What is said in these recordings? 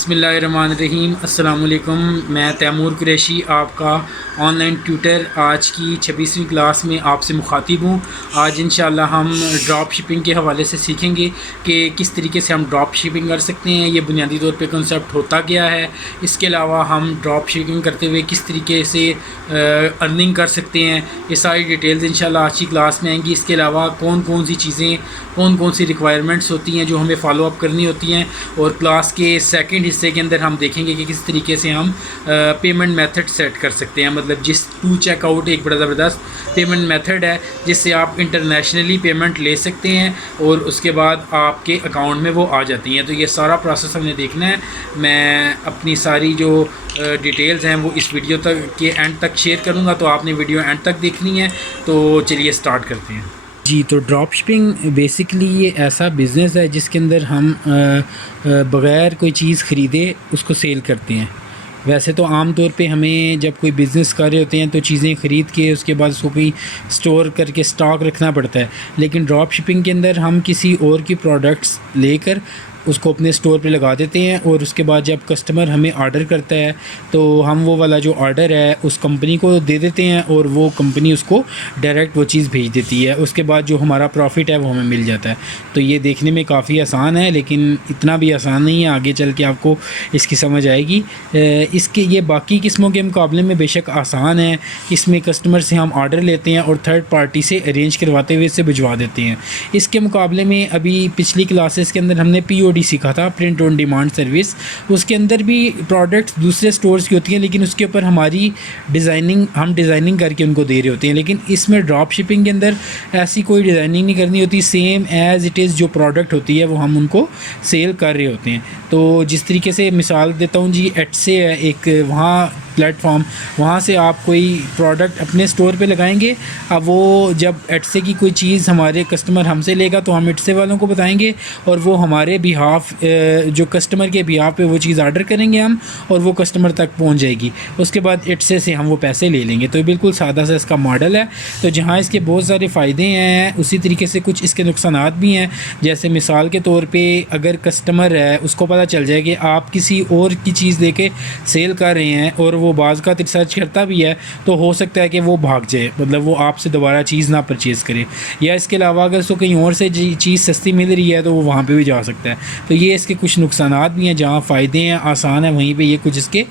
बिस्मिल्लाहिर्रहमानिर्रहीम। अस्सलाम वालेकुम। मैं तैमूर कुरैशी आपका ऑनलाइन ट्यूटर आज की 26वीं क्लास में आपसे मुखातिब हूँ। आज इंशाल्लाह हम ड्रॉप शिपिंग के हवाले से सीखेंगे कि किस तरीके से हम ड्रॉप शिपिंग कर सकते हैं, ये बुनियादी तौर पे कंसेप्ट होता क्या है। इसके अलावा हम ड्रॉप शिपिंग करते हुए किस तरीके से अर्निंग कर सकते हैं, ये सारी डिटेल्स इंशाल्लाह आज की क्लास में आएंगी। इसके अलावा कौन कौन सी चीज़ें, कौन कौन सी रिक्वायरमेंट्स होती हैं जो हमें फॉलो अप करनी होती हैं, और क्लास के सेकंड हिस्से के अंदर हम देखेंगे कि किस तरीके से हम पेमेंट मेथड सेट कर सकते हैं। मतलब जिस टू चेकआउट एक बड़ा ज़बरदस्त पेमेंट मेथड है जिससे आप इंटरनेशनली पेमेंट ले सकते हैं और उसके बाद आपके अकाउंट में वो आ जाती हैं। तो ये सारा प्रोसेस हमने देखना है। मैं अपनी सारी जो डिटेल्स हैं वो इस वीडियो तक के एंड तक शेयर करूँगा, तो आपने वीडियो एंड तक देखनी है। तो चलिए स्टार्ट करते हैं जी। तो ड्रॉप शिपिंग बेसिकली ये ऐसा बिज़नेस है जिसके अंदर हम बग़ैर कोई चीज़ ख़रीदे उसको सेल करते हैं। वैसे तो आम तौर पे हमें जब कोई बिज़नेस कर रहे होते हैं तो चीज़ें ख़रीद के उसके बाद उसको कोई स्टोर करके स्टॉक रखना पड़ता है, लेकिन ड्रॉप शिपिंग के अंदर हम किसी और की प्रोडक्ट्स लेकर उसको अपने स्टोर पे लगा देते हैं, और उसके बाद जब कस्टमर हमें ऑर्डर करता है तो हम वो वाला जो ऑर्डर है उस कंपनी को दे देते हैं और वो कंपनी उसको डायरेक्ट वो चीज़ भेज देती है। उसके बाद जो हमारा प्रॉफिट है वो हमें मिल जाता है। तो ये देखने में काफ़ी आसान है, लेकिन इतना भी आसान नहीं है। आगे चल के आपको इसकी समझ आएगी। इसके ये बाकी किस्मों के मुकाबले में बेशक आसान है। इसमें कस्टमर से हम ऑर्डर लेते हैं और थर्ड पार्टी से अरेंज करवाते हुए इसे भिजवा देते हैं। इसके मुकाबले में अभी पिछली क्लासेस के अंदर हमने POD सीखा था, प्रिंट ऑन डिमांड सर्विस। उसके अंदर भी प्रोडक्ट्स दूसरे स्टोर्स की होती हैं, लेकिन उसके ऊपर हमारी हम डिज़ाइनिंग करके उनको दे रहे होते हैं। लेकिन इसमें ड्रॉप शिपिंग के अंदर ऐसी कोई डिज़ाइनिंग नहीं करनी होती, सेम एज़ इट इज़ जो प्रोडक्ट होती है वो हम उनको सेल कर रहे होते हैं। तो जिस तरीके से मिसाल देता हूँ जी, एटसे है एक वहाँ प्लेटफॉर्म, वहाँ से आप कोई प्रोडक्ट अपने स्टोर पे लगाएंगे। अब वो जब एटसे की कोई चीज़ हमारे कस्टमर हमसे लेगा तो हम एटसे वालों को बताएंगे, और वो हमारे बिहाफ जो कस्टमर के बिहाफ पे वो चीज़ ऑर्डर करेंगे हम, और वो कस्टमर तक पहुँच जाएगी। उसके बाद एटसे से हम वो पैसे ले लेंगे। तो बिल्कुल सादा सा इसका मॉडल है। तो जहाँ इसके बहुत सारे फ़ायदे हैं उसी तरीके से कुछ इसके नुकसानात भी हैं। जैसे मिसाल के तौर पर अगर कस्टमर है उसको पता चल जाए कि आप किसी और की चीज़ दे के सेल कर रहे हैं और वो बाज़ का रिसर्च करता भी है, तो हो सकता है कि वो भाग जाए, मतलब वो आपसे दोबारा चीज़ ना परचेज़ करे। या इसके अलावा अगर उसको कहीं और से चीज़ सस्ती मिल रही है तो वो वहाँ पे भी जा सकता है। तो ये इसके कुछ नुकसानात भी हैं। जहाँ फ़ायदे हैं, आसान है, वहीं पे ये कुछ इसके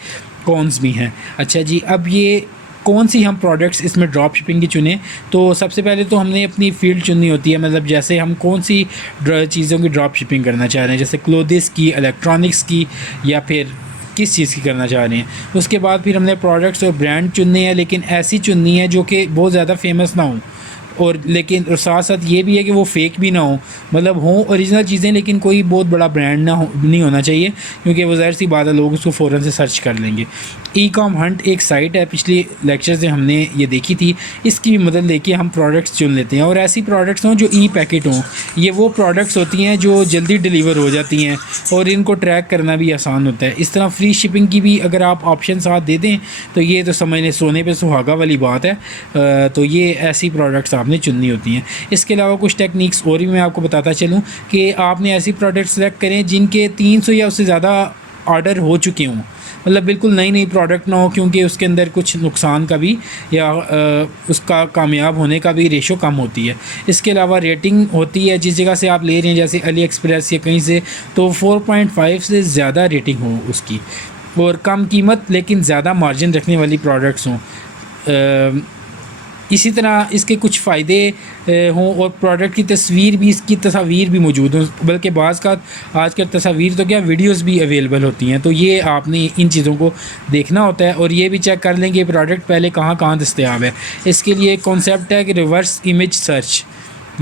कॉन्स भी हैं। अच्छा जी, अब ये कौन सी हम प्रोडक्ट्स इसमें ड्रॉप शिपिंग की चुनें। तो सबसे पहले तो हमने अपनी फ़ील्ड चुननी होती है। मतलब जैसे हम कौन सी चीज़ों की ड्रॉप शिपिंग करना चाह रहे हैं, जैसे क्लोथिस की, इलेक्ट्रॉनिक्स की, या फिर किस चीज़ की करना चाह रहे हैं। उसके बाद फिर हमने प्रोडक्ट्स और ब्रांड चुनने हैं, लेकिन ऐसी चुननी है जो कि बहुत ज़्यादा फेमस ना हो, और लेकिन और साथ साथ ये भी है कि वो फेक भी ना हो, मतलब हों ओरिजिनल चीज़ें, लेकिन कोई बहुत बड़ा ब्रांड नहीं होना चाहिए, क्योंकि वो ज़ाहिर सी बात है लोग उसको फ़ौरन से सर्च कर लेंगे। ई-कॉम हंट एक साइट है, पिछले लेक्चर से हमने ये देखी थी। इसकी भी मदद लेके हम प्रोडक्ट्स चुन लेते हैं, और ऐसी प्रोडक्ट्स हों जो पैकेट हों। ये वो प्रोडक्ट्स होती हैं जो जल्दी डिलीवर हो जाती हैं और इनको ट्रैक करना भी आसान होता है। इस तरह फ्री शिपिंग की भी अगर आप ऑप्शन साथ दे दें तो ये तो समझ लें सोने पे सुहागा वाली बात है। तो ये ऐसी प्रोडक्ट्स आपने चुननी होती हैं। इसके अलावा कुछ टेक्निक्स और भी मैं आपको बताता चलूँ कि आपने ऐसी प्रोडक्ट्स सेलेक्ट करें जिनके 300 या उससे ज़्यादा ऑर्डर हो चुके हों। मतलब बिल्कुल नई नई प्रोडक्ट ना हो, क्योंकि उसके अंदर कुछ नुकसान का भी या उसका कामयाब होने का भी रेशो कम होती है। इसके अलावा रेटिंग होती है, जिस जगह से आप ले रहे हैं जैसे अली एक्सप्रेस या कहीं से, तो 4.5 से ज़्यादा रेटिंग हो उसकी, और कम कीमत लेकिन ज़्यादा मार्जिन रखने वाली प्रोडक्ट्स हों। इसी तरह इसके कुछ फ़ायदे हों, और प्रोडक्ट की तस्वीर भी, इसकी तस्वीर भी मौजूद हों, बल्कि बाज़ का आजकल तस्वीर तो क्या वीडियोस भी अवेलेबल होती हैं। तो ये आपने इन चीज़ों को देखना होता है, और ये भी चेक कर लें कि प्रोडक्ट पहले कहाँ कहाँ दस्तयाब है। इसके लिए एक कॉन्सेप्ट है कि रिवर्स इमेज सर्च,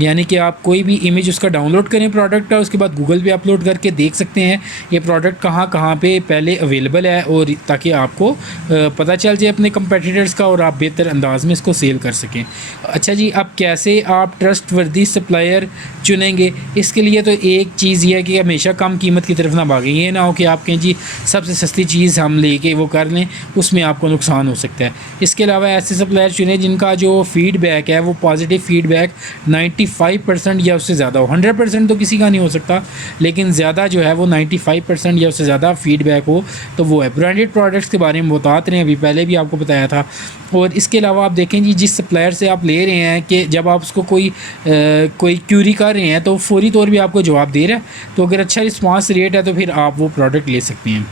यानी कि आप कोई भी इमेज उसका डाउनलोड करें प्रोडक्ट का, उसके बाद गूगल पे अपलोड करके देख सकते हैं ये प्रोडक्ट कहाँ कहाँ पे पहले अवेलेबल है, और ताकि आपको पता चल जाए अपने कंपेटिटर्स का और आप बेहतर अंदाज में इसको सेल कर सकें। अच्छा जी, अब कैसे आप ट्रस्टवर्दी सप्लायर चुनेंगे? इसके लिए तो एक चीज़ ये है कि हमेशा कम कीमत की तरफ ना भागें। ये ना हो कि आप कहें जी सबसे सस्ती चीज़ हम लेके वो कर लें, उसमें आपको नुकसान हो सकता है। इसके अलावा ऐसे सप्लायर चुनें जिनका जो फीडबैक है वो पॉजिटिव फीडबैक 95% या उससे ज़्यादा हो। 100% तो किसी का नहीं हो सकता, लेकिन ज़्यादा जो है वो 95% या उससे ज़्यादा फीडबैक हो तो वो है। ब्रांडेड प्रोडक्ट्स के बारे में बतात रहे हैं, अभी पहले भी आपको बताया था। और इसके अलावा आप देखें जी, जिस सप्लायर से आप ले रहे हैं कि जब आप उसको कोई क्यूरी कर रहे हैं तो फ़ौरी तौर पे आपको जवाब दे रहा है, तो अगर अच्छा रिस्पांस रेट है तो फिर आप वो प्रोडक्ट ले सकते हैं।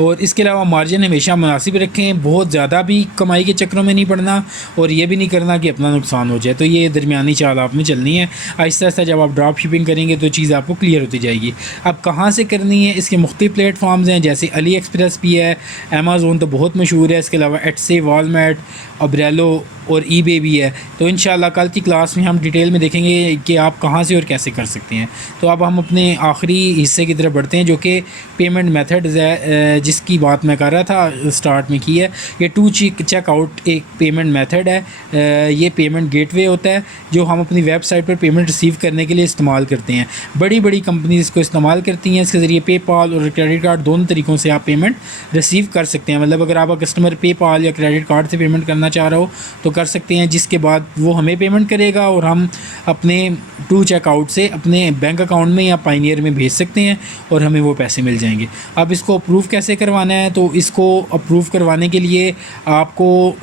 और इसके अलावा मार्जिन हमेशा मुनासिब रखें, बहुत ज़्यादा भी कमाई के चक्रों में नहीं पड़ना और ये भी नहीं करना कि अपना नुकसान हो जाए। तो ये दरमियानी चाल आप में चलनी है। आहिस्ता आहिस्ता जब आप ड्रॉप शिपिंग करेंगे तो चीज़ आपको क्लियर होती जाएगी। अब कहाँ से करनी है, इसके मुख्तलिफ प्लेटफॉर्म्स हैं, जैसे अली एक्सप्रेस भी है, अमेज़ोन तो बहुत मशहूर है, इसके अलावा एटसे, वॉलमार्ट, अब्रेलो और ईबे भी है। तो इंशाल्लाह कल की क्लास में हम डिटेल में देखेंगे कि आप कहाँ से और कैसे कर सकते हैं। तो अब हम अपने आखिरी हिस्से की तरफ बढ़ते हैं, जो कि पेमेंट मेथड्स है, जिसकी बात मैं कर रहा था स्टार्ट में की है। ये टू चेकआउट एक पेमेंट मेथड है। ये पेमेंट गेटवे होता है जो हम अपनी वेबसाइट पर पेमेंट रिसीव करने के लिए इस्तेमाल करते हैं। बड़ी बड़ी कंपनीज इसको इस्तेमाल करती हैं। इसके ज़रिए पेपाल और क्रेडिट कार्ड दोनों तरीक़ों से आप पेमेंट रिसीव कर सकते हैं। मतलब अगर आप कस्टमर पेपाल या क्रेडिट कार्ड से पेमेंट करना चाह रहे हो तो कर सकते हैं, जिसके बाद वो हमें पेमेंट करेगा और हम अपने टू चेकआउट से अपने बैंक अकाउंट में या पाइनियर में भेज सकते हैं और हमें वो पैसे मिल जाएंगे। अब इसको अप्रूव कैसे करवाना है, तो इसको अप्रूव करवाने के लिए आपको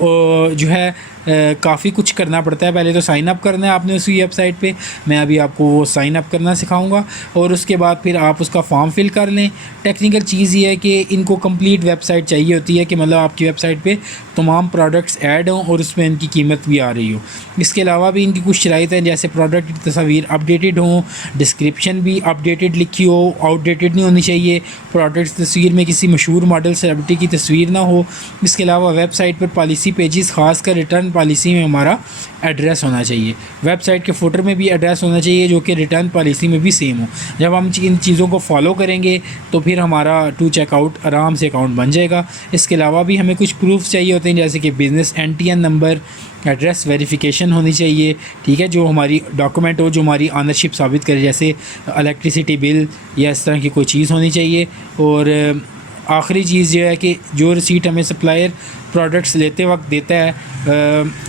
जो है काफ़ी कुछ करना पड़ता है। पहले तो साइन अप करना है आपने उसी वेबसाइट पे। मैं अभी आपको वो साइन अप करना सिखाऊंगा और उसके बाद फिर आप उसका फॉर्म फिल कर लें। टेक्निकल चीज़ ये है कि इनको कंप्लीट वेबसाइट चाहिए होती है कि मतलब आपकी वेबसाइट पे तमाम प्रोडक्ट्स ऐड हों और उसमें इनकी कीमत भी आ रही हो। इसके अलावा भी इनकी कुछ शराइत हैं, जैसे प्रोडक्ट की तस्वीर अपडेटेड हों, डिस्क्रिप्शन भी अपडेटेड लिखी हो, आउटडेटेड नहीं होनी चाहिए, प्रोडक्ट तस्वीर में किसी मशहूर मॉडल सेलिब्रिटी की तस्वीर ना हो। इसके अलावा वेबसाइट पर पॉलिसी पेजेस, खासकर रिटर्न पॉलिसी में हमारा एड्रेस होना चाहिए। वेबसाइट के फुटर में भी एड्रेस होना चाहिए जो कि रिटर्न पॉलिसी में भी सेम हो। जब हम इन चीज़ों को फॉलो करेंगे तो फिर हमारा टू चेकआउट आराम से अकाउंट बन जाएगा। इसके अलावा भी हमें कुछ प्रूफ चाहिए होते हैं, जैसे कि business NTN number, address verification होनी चाहिए, ठीक है, जो हमारी डॉक्यूमेंट हो जो हमारी ऑनरशिप साबित करे, जैसे इलेक्ट्रिसिटी बिल या इस तरह की कोई चीज़ होनी चाहिए। और आखिरी चीज़ ये है कि जो रिसीट हमें सप्लायर प्रोडक्ट्स लेते वक्त देता है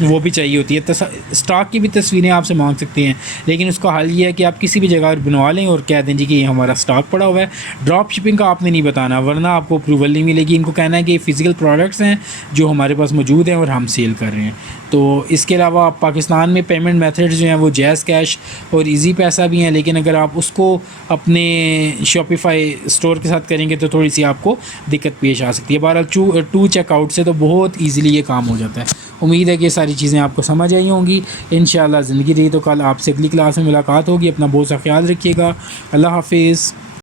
वो भी चाहिए होती है। स्टॉक की भी तस्वीरें आपसे मांग सकते हैं, लेकिन उसका हल ये है कि आप किसी भी जगह बनवा लें और कह दें जी कि ये हमारा स्टॉक पड़ा हुआ है। ड्रॉप शिपिंग का आपने नहीं बताना, वरना आपको अप्रूवल नहीं मिलेगी। इनको कहना है कि ये फ़िज़िकल प्रोडक्ट्स हैं जो हमारे पास मौजूद हैं और हम सेल कर रहे हैं। तो इसके अलावा पाकिस्तान में पेमेंट मेथड्स जो हैं वो जैज़ कैश और ईजी पैसा भी हैं, लेकिन अगर आप उसको अपने शॉपिफाई स्टोर के साथ करेंगे तो थोड़ी सी आपको दिक्कत पेश आ सकती है। बहरहाल टू चेकआउट से तो बहुत ईज़िली ये काम हो जाता है। उम्मीद है कि ये सारी चीज़ें आपको समझ आई होंगी। इंशाअल्लाह ज़िंदगी रही तो कल आपसे अगली क्लास में मुलाकात होगी। अपना बहुत सा ख्याल रखिएगा। अल्लाह हाफिज़।